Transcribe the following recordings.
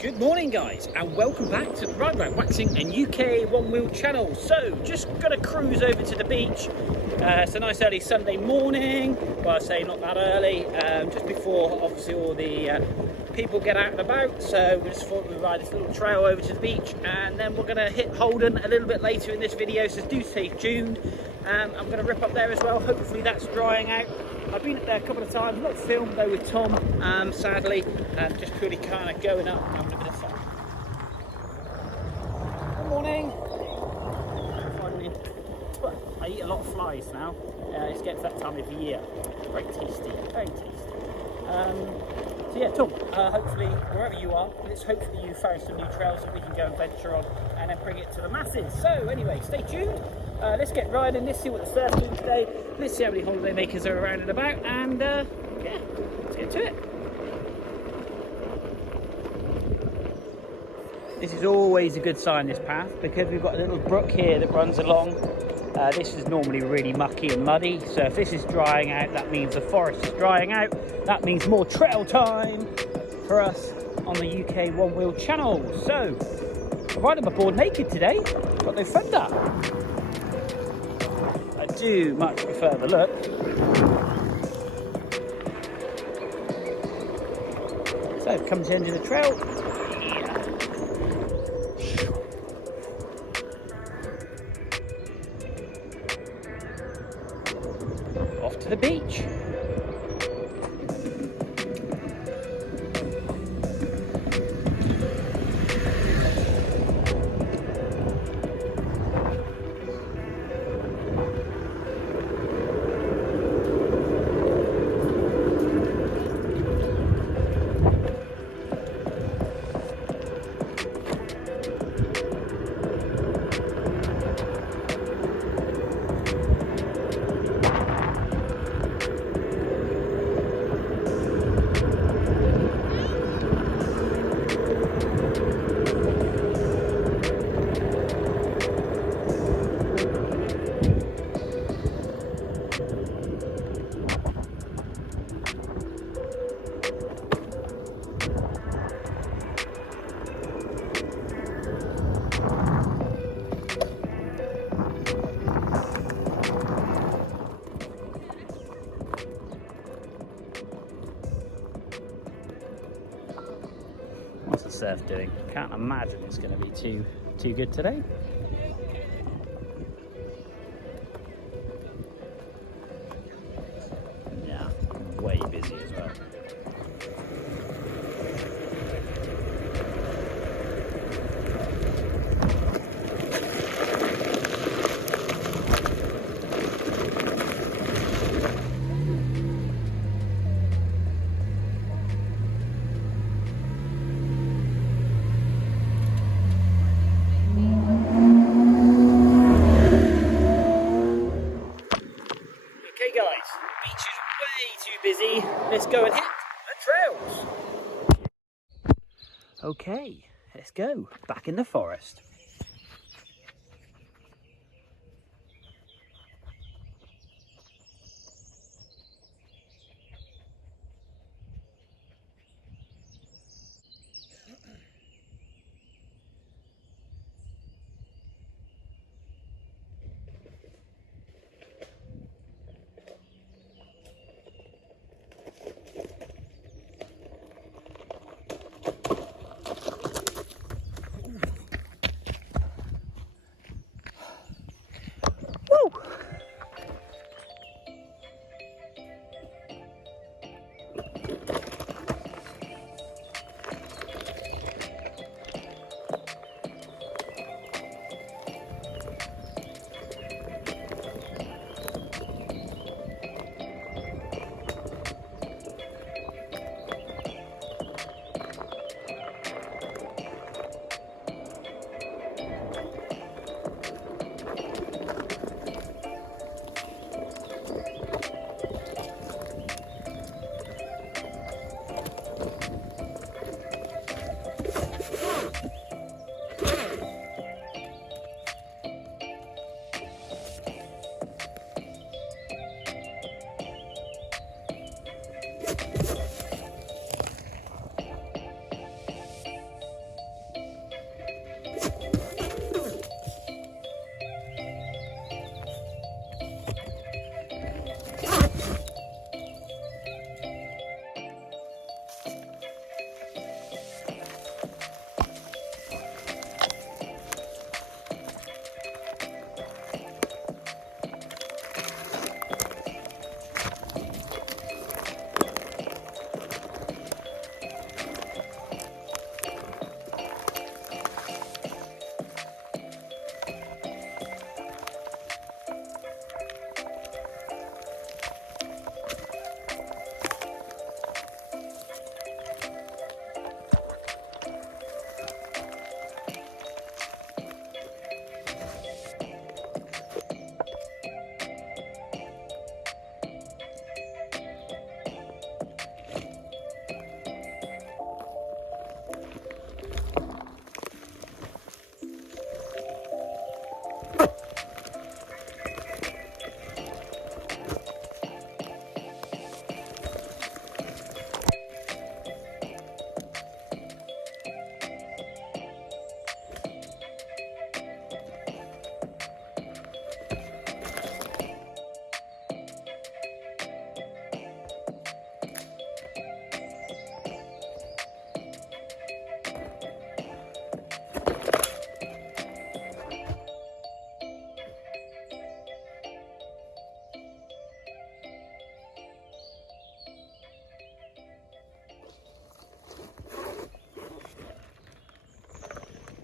Good morning guys and welcome back to the Ride Waxing and UK One Wheel channel. So just gonna cruise over to the beach. It's a nice early Sunday morning, well I say not that early, just before obviously all the people get out and about. So we just thought we'd ride this little trail over to the beach and then we're gonna hit Holden a little bit later in this video, so do stay tuned. I'm gonna rip up there as well, hopefully that's drying out. I've been up there a couple of times, not filmed though with Tom, sadly, just purely kind of going up, having a bit of fun. Good morning. I eat a lot of flies now. It's getting to that time of the year. Very tasty, very tasty. So yeah, Tom, hopefully wherever you are, hopefully you found some new trails that we can go and venture on and then bring it to the masses. So anyway, stay tuned. Let's get riding, let's see what the surf's doing today, let's see how many holiday makers are around and about, and yeah, let's get to it. This is always a good sign, this path, because we've got a little brook here that runs along. This is normally really mucky and muddy, so if this is drying out, that means the forest is drying out. That means more trail time for us on the UK One Wheel channel. So, I'm riding my board naked today, got no fender. I do much prefer the look. So, come to the end of the trail. Off to the beach. What's the surf doing? Can't imagine it's going to be too good today. Yeah, way busy as well. Okay guys, the beach is way too busy. Let's go and hit the trails. Okay, let's go. Back in the forest.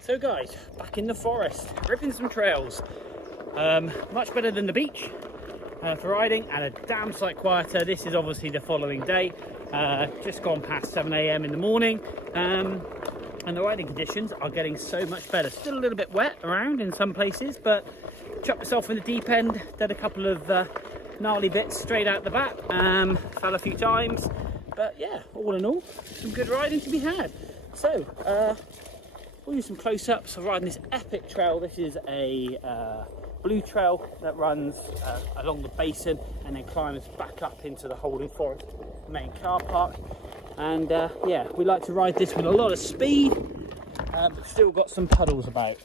So guys, back in the forest, ripping some trails. Much better than the beach for riding, and a damn sight quieter. This is obviously the following day, just gone past 7 AM in the morning, and the riding conditions are getting so much better. Still a little bit wet around in some places, but chucked myself in the deep end, did a couple of gnarly bits straight out the back, fell a few times, but yeah, all in all, some good riding to be had. So we'll do some close-ups of riding this epic trail. This is a blue trail that runs along the basin and then climbs back up into the Holding Forest main car park. And yeah, we like to ride this with a lot of speed. Still got some puddles about,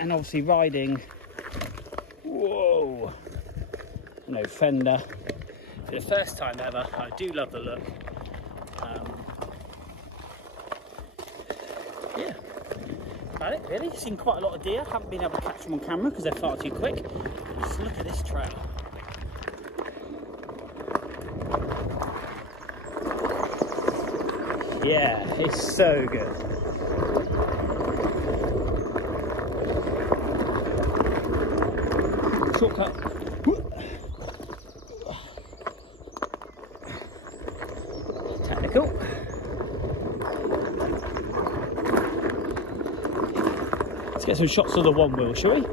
and obviously riding, whoa, no fender for the first time ever. I do love the look. Yeah, about it really. Seen quite a lot of deer. Haven't been able to catch them on camera because they're far too quick. Just look at this trail. Yeah, it's so good. Shortcut. Technical. Let's get some shots of the Onewheel, shall we?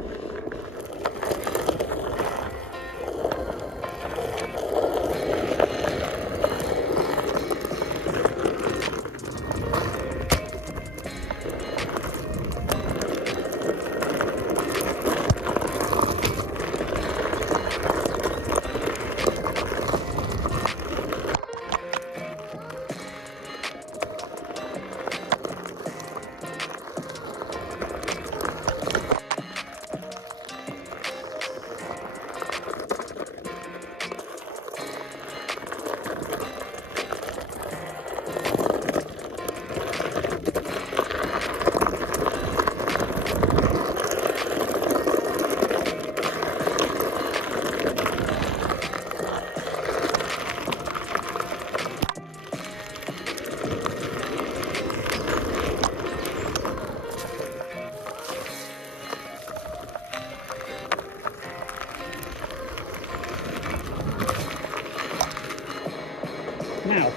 Now,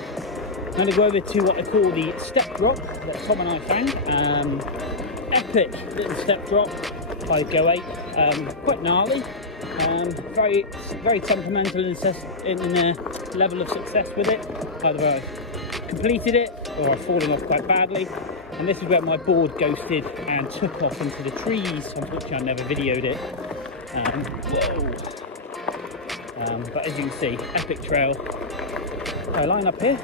I'm going to go over to what I call the step drop that Tom and I found. Epic little step drop, 5go8, quite gnarly, very temperamental in the level of success with it. Either I've completed it or I've fallen off quite badly. And this is where my board ghosted and took off into the trees. Unfortunately, I never videoed it. Whoa! But as you can see, epic trail. I line up here.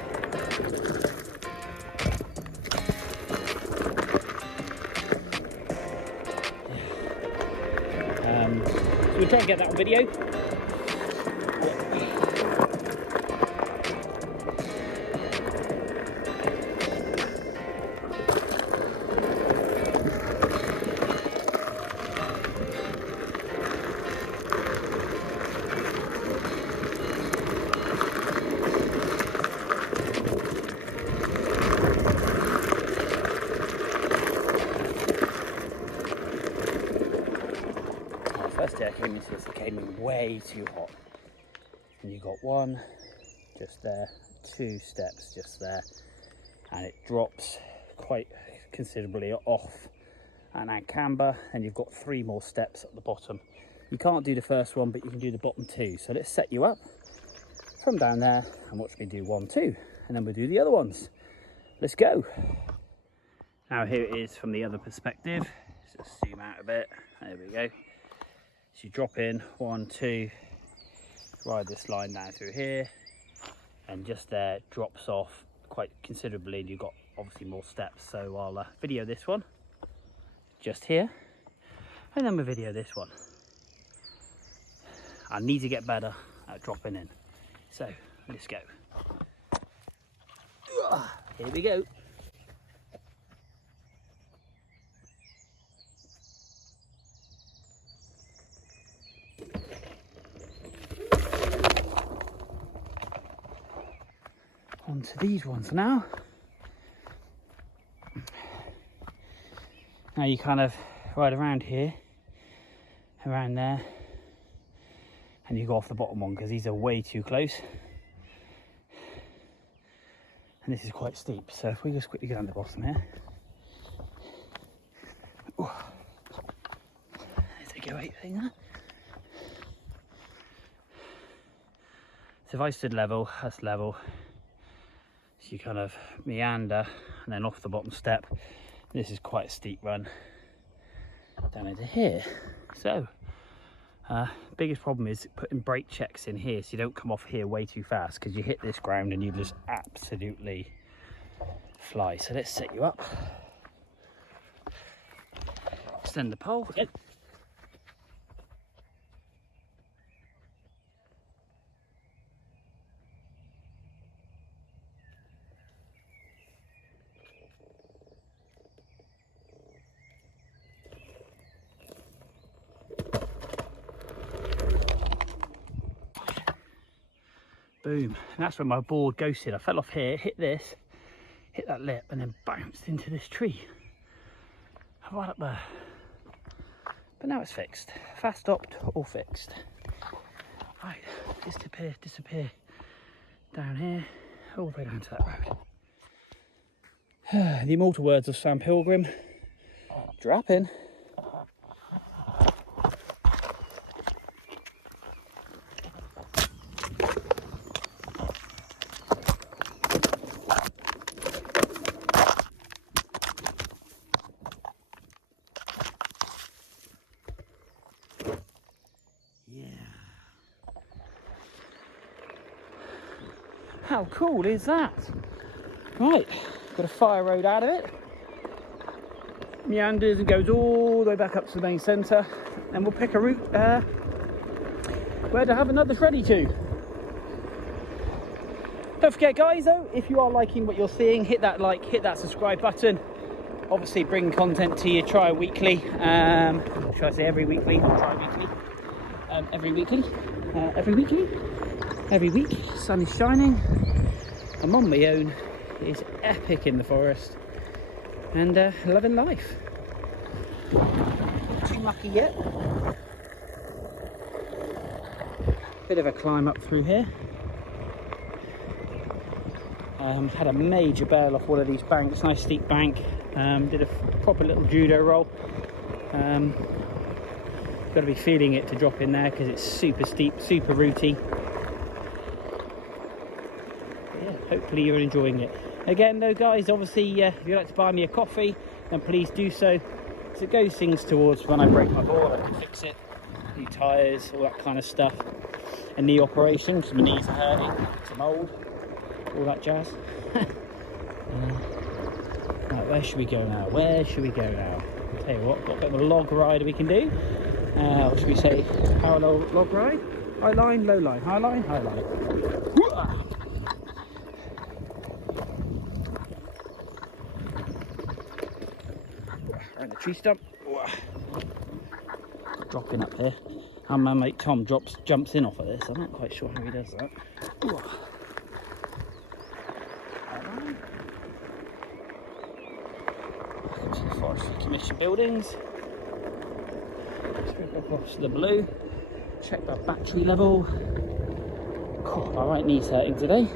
So we'll try and get that on video. First day I came into this, it came in way too hot. And you got one just there, 2 steps just there, and it drops quite considerably off and at camber, and you've got 3 more steps at the bottom. You can't do the first one, but you can do the bottom 2. So let's set you up from down there and watch me do 1, 2, and then we'll do the other ones. Let's go. Now here it is from the other perspective. Let's just zoom out a bit. There we go. So you drop in 1, 2, ride this line down through here, and just there it drops off quite considerably, and you've got obviously more steps. So I'll video this one just here, and then we'll video this one. I need to get better at dropping in. So let's go. Here we go. On to these ones now. Now you kind of ride around here, around there, and you go off the bottom one because these are way too close. And this is quite steep, so if we just quickly go down the bottom here. Ooh. There's a go 8 thing there. So if I stood level, that's level. So you kind of meander and then off the bottom step. This is quite a steep run down into here. So biggest problem is putting brake checks in here so you don't come off here way too fast, because you hit this ground and you just absolutely fly. So let's set you up, extend the pole. Yep. Boom, and that's where my board ghosted. I fell off here, hit this, hit that lip, and then bounced into this tree right up there. But now it's fixed. Fast stopped, all fixed. Right, disappear down here, all the way down to that road. The immortal words of Sam Pilgrim: drop in. How cool is that? Right, got a fire road out of it. Meanders and goes all the way back up to the main centre, and we'll pick a route where to have another ready to. Don't forget, guys, though, if you are liking what you're seeing, hit that like, hit that subscribe button. Obviously, bring content to you. Try weekly. Should I say every weekly? I'll try weekly. Every week. Sun is shining. I'm on my own. It is epic in the forest, and loving life. Not too mucky yet. Bit of a climb up through here. Had a major bail off one of these banks, nice steep bank. Did a proper little judo roll. Got to be feeling it to drop in there because it's super steep, super rooty. Yeah, hopefully you're enjoying it. Again though, guys, obviously if you'd like to buy me a coffee, then please do so. So it goes things towards when I break my board, I can fix it, new tyres, all that kind of stuff. A knee operation because my knees are hurting, some old, all that jazz. Right, where should we go now? I'll tell you what, got a bit of a log ride we can do. What should we say? Parallel log ride? High line, low line, high line, high line. Around the tree stump. Dropping up here. And my mate Tom jumps in off of this. I'm not quite sure how he does that. Forestry Commission buildings. Let's go across to the blue. Check that battery level. God, my right knee's hurting today.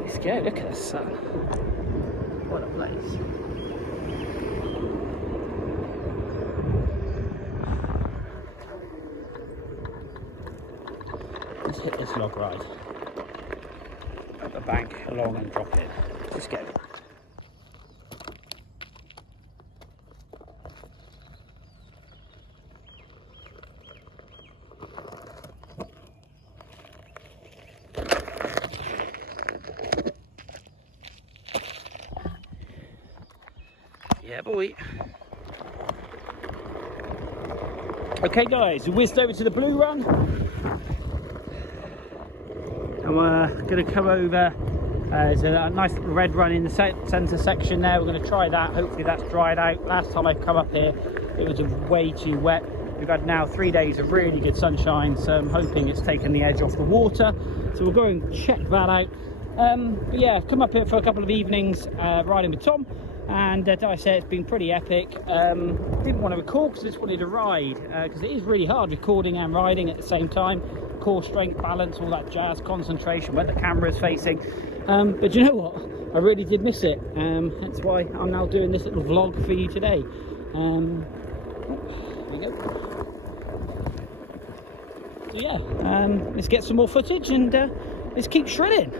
Let's go, look at the sun. What a place. Let's hit this log ride. Up the bank, along and drop in. Just go. Yeah, boy. Okay, guys, we whizzed over to the blue run. And we're going to come over. There's a nice little red run in the centre section there. We're going to try that. Hopefully that's dried out. Last time I come up here, it was way too wet. We've had now 3 days of really good sunshine, so I'm hoping it's taken the edge off the water. So we'll go and check that out. But yeah, come up here for a couple of evenings riding with Tom, and dare I say, it's been pretty epic. Didn't want to record because I just wanted to ride, because it is really hard recording and riding at the same time. Core strength, balance, all that jazz, concentration, where the camera is facing. But you know what? I really did miss it. That's why I'm now doing this little vlog for you today. There we go. So yeah, let's get some more footage and let's keep shredding.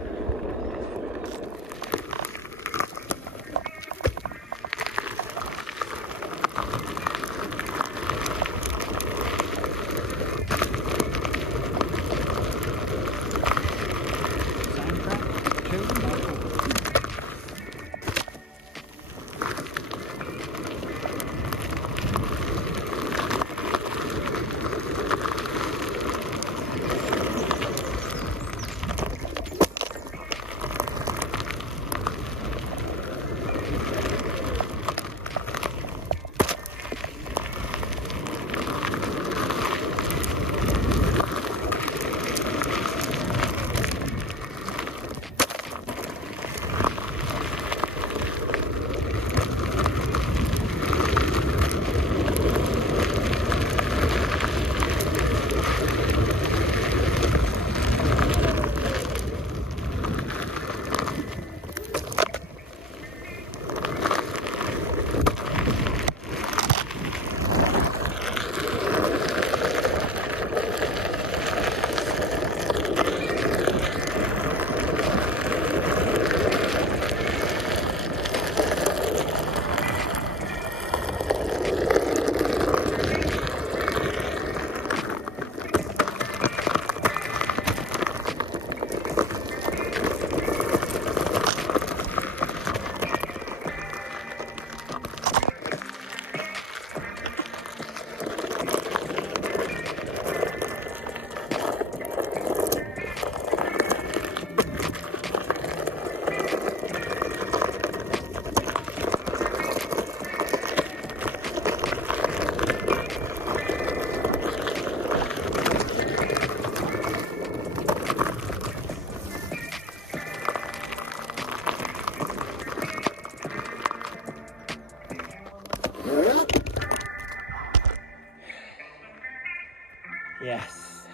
Yes,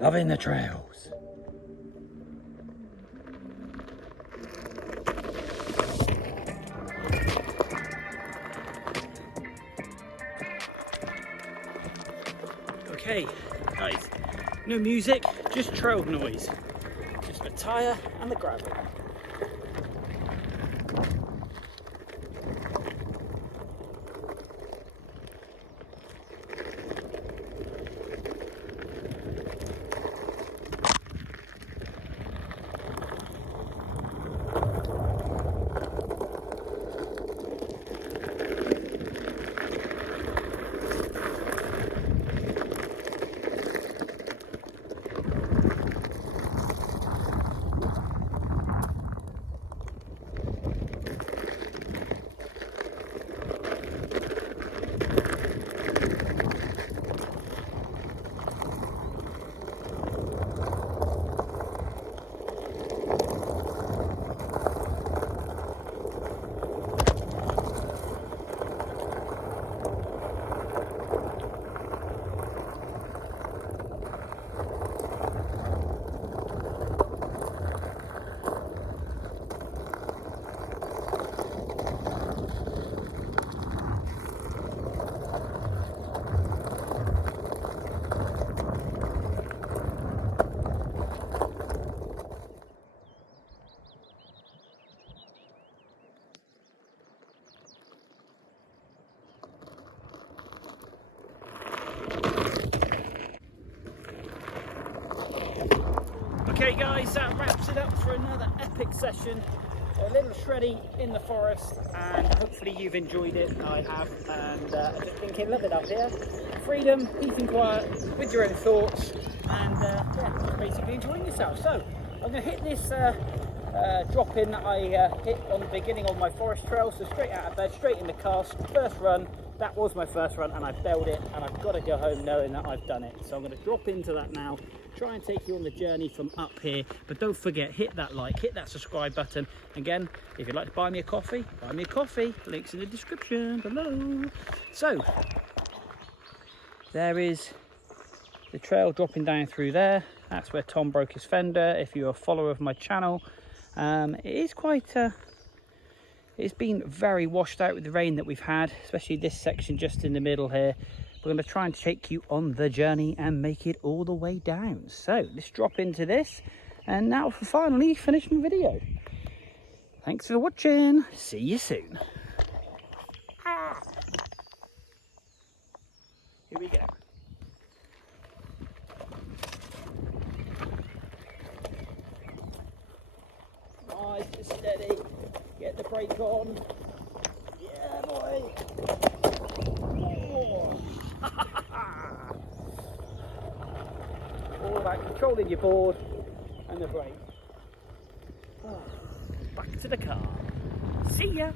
loving the trails. Okay, guys, no music, just trail noise. Just the tyre and the gravel. Okay guys, that wraps it up for another epic session. A little shreddy in the forest, and hopefully you've enjoyed it. I have, and I'm just thinking, love it up here. Freedom, peace and quiet, with your own thoughts, and yeah, basically enjoying yourself. So I'm going to hit this drop in that I hit on the beginning of my forest trail, so straight out of bed, straight in the cast, first run, that was my first run and I failed it, and I've got to go home knowing that I've done it. So I'm going to drop into that now, try and take you on the journey from up here. But don't forget, hit that like, hit that subscribe button. Again, if you'd like to buy me a coffee, links in the description below. So there is the trail dropping down through there. That's where Tom broke his fender. If you're a follower of my channel, it is quite it's been very washed out with the rain that we've had, especially this section just in the middle here. We're going to try and take you on the journey and make it all the way down. So let's drop into this, and now for finally finish my video. Thanks for watching. See you soon. Here we go. Nice and steady. Get the brake on. Yeah, boy. Oh. All about controlling your board and the brake. Oh. Back to the car. See ya.